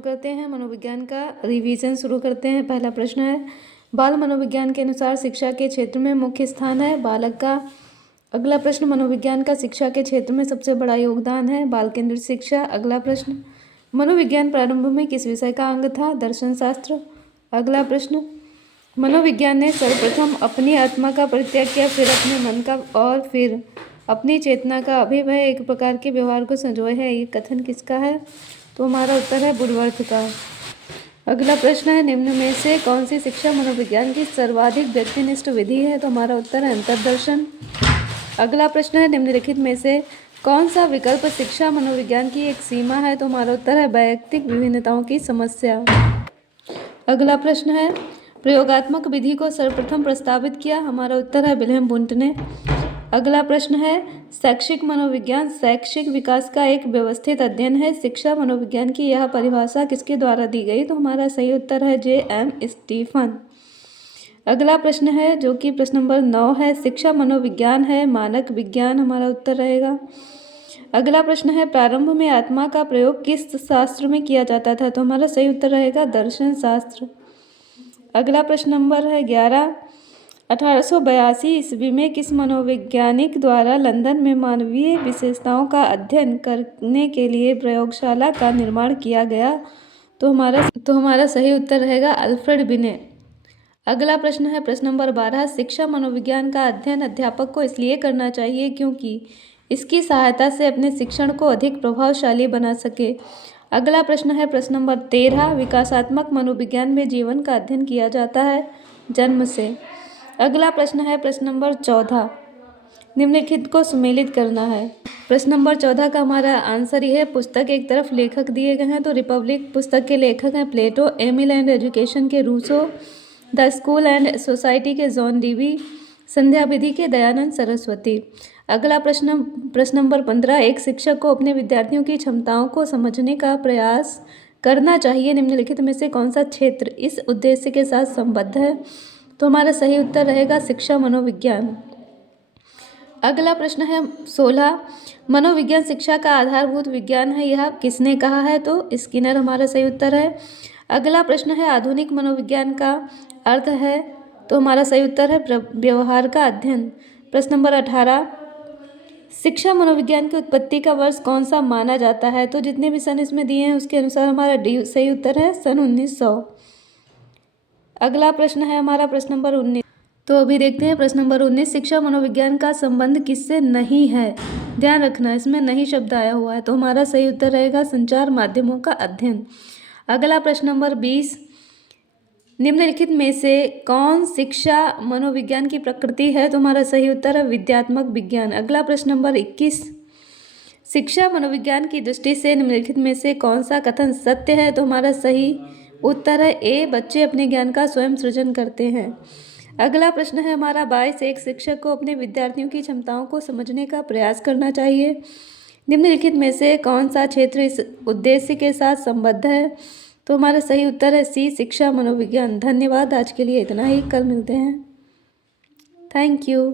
करते हैं मनोविज्ञान का रिवीजन शुरू करते हैं। पहला प्रश्न है, बाल मनोविज्ञान के अनुसार शिक्षा के क्षेत्र में मुख्य स्थान है बालक का। अगला प्रश्न, मनोविज्ञान का शिक्षा के क्षेत्र में सबसे बड़ा योगदान है बाल केंद्रित शिक्षा। अगला प्रश्न, मनोविज्ञान प्रारंभ में किस विषय का अंग था? दर्शन शास्त्र। अगला प्रश्न, मनोविज्ञान ने सर्वप्रथम अपनी आत्मा का परित्याग किया, फिर अपने मन का और फिर अपनी चेतना का अभिभय एक प्रकार के व्यवहार को संजोए है। ये कथन किसका है? तो हमारा उत्तर है बुडवर्थ का। अगला प्रश्न है, निम्न में से कौन सी शिक्षा मनोविज्ञान की सर्वाधिक व्यक्तिनिष्ठ विधि है? तो हमारा उत्तर है अंतर्दर्शन। अगला प्रश्न है, निम्नलिखित में से कौन सा विकल्प शिक्षा मनोविज्ञान की एक सीमा है? तो हमारा उत्तर है वैयक्तिक विभिन्नताओं की समस्या। अगला प्रश्न है, प्रयोगात्मक विधि को सर्वप्रथम प्रस्तावित किया? हमारा उत्तर है विल्हेम वुंट ने। अगला प्रश्न है, शैक्षिक मनोविज्ञान शैक्षिक विकास का एक व्यवस्थित अध्ययन है। शिक्षा मनोविज्ञान की यह परिभाषा किसके द्वारा दी गई? तो हमारा सही उत्तर है J.M. स्टीफन। अगला प्रश्न है जो कि प्रश्न नंबर 9 है, शिक्षा मनोविज्ञान है मानक विज्ञान? हमारा उत्तर रहेगा। अगला प्रश्न है, प्रारंभ में आत्मा का प्रयोग किस शास्त्र में किया जाता था? तो हमारा सही उत्तर रहेगा दर्शन शास्त्र। अगला प्रश्न नंबर है 11, 1882 ईस्वी में किस मनोवैज्ञानिक द्वारा लंदन में मानवीय विशेषताओं का अध्ययन करने के लिए प्रयोगशाला का निर्माण किया गया? तो हमारा सही उत्तर रहेगा अल्फ्रेड बिने। अगला प्रश्न है प्रश्न नंबर 12, शिक्षा मनोविज्ञान का अध्ययन अध्यापक को इसलिए करना चाहिए क्योंकि इसकी सहायता से अपने शिक्षण को अधिक प्रभावशाली बना सके। अगला प्रश्न है प्रश्न नंबर 13, विकासात्मक मनोविज्ञान में जीवन का अध्ययन किया जाता है जन्म से। अगला प्रश्न है प्रश्न नंबर 14, निम्नलिखित को सुमेलित करना है। प्रश्न नंबर 14 का हमारा आंसर ये है, पुस्तक एक तरफ लेखक दिए गए हैं तो रिपब्लिक पुस्तक के लेखक हैं प्लेटो, एमिल एंड एजुकेशन के Rousseau, The School and Society के जॉन डीवी, संध्या विधि के दयानंद सरस्वती। अगला प्रश्न नंबर 15, एक शिक्षक को अपने विद्यार्थियों की क्षमताओं को समझने का प्रयास करना चाहिए। निम्नलिखित में से कौन सा क्षेत्र इस उद्देश्य के साथ संबद्ध है? तो हमारा सही उत्तर रहेगा शिक्षा मनोविज्ञान। अगला प्रश्न है 16, मनोविज्ञान शिक्षा का आधारभूत विज्ञान है, यह किसने कहा है? तो स्किनर हमारा सही उत्तर है। अगला प्रश्न है, आधुनिक मनोविज्ञान का अर्थ है? तो हमारा सही उत्तर है व्यवहार का अध्ययन। प्रश्न नंबर 18, शिक्षा मनोविज्ञान की उत्पत्ति का वर्ष कौन सा माना जाता है? तो जितने भी सन इसमें दिए हैं उसके अनुसार हमारा डी सही उत्तर है सन 1900। अगला प्रश्न है हमारा प्रश्न नंबर 19। तो अभी देखते हैं प्रश्न नंबर 19, शिक्षा मनोविज्ञान का संबंध किससे नहीं है? ध्यान रखना इसमें नहीं शब्द आया हुआ है, तो हमारा सही उत्तर रहेगा संचार माध्यमों का अध्ययन। अगला प्रश्न नंबर 20, निम्नलिखित में से कौन शिक्षा मनोविज्ञान की प्रकृति है? तो हमारा सही उत्तर है विद्यात्मक विज्ञान। अगला प्रश्न नंबर 21, शिक्षा मनोविज्ञान की दृष्टि से निम्नलिखित में से कौन सा कथन सत्य है? तो हमारा सही उत्तर है ए, बच्चे अपने ज्ञान का स्वयं सृजन करते हैं। अगला प्रश्न है हमारा 22, एक शिक्षक को अपने विद्यार्थियों की क्षमताओं को समझने का प्रयास करना चाहिए। निम्नलिखित में से कौन सा क्षेत्र इस उद्देश्य के साथ संबद्ध है? तो हमारा सही उत्तर है सी, शिक्षा मनोविज्ञान। धन्यवाद, आज के लिए इतना ही, कल मिलते हैं। Thank you.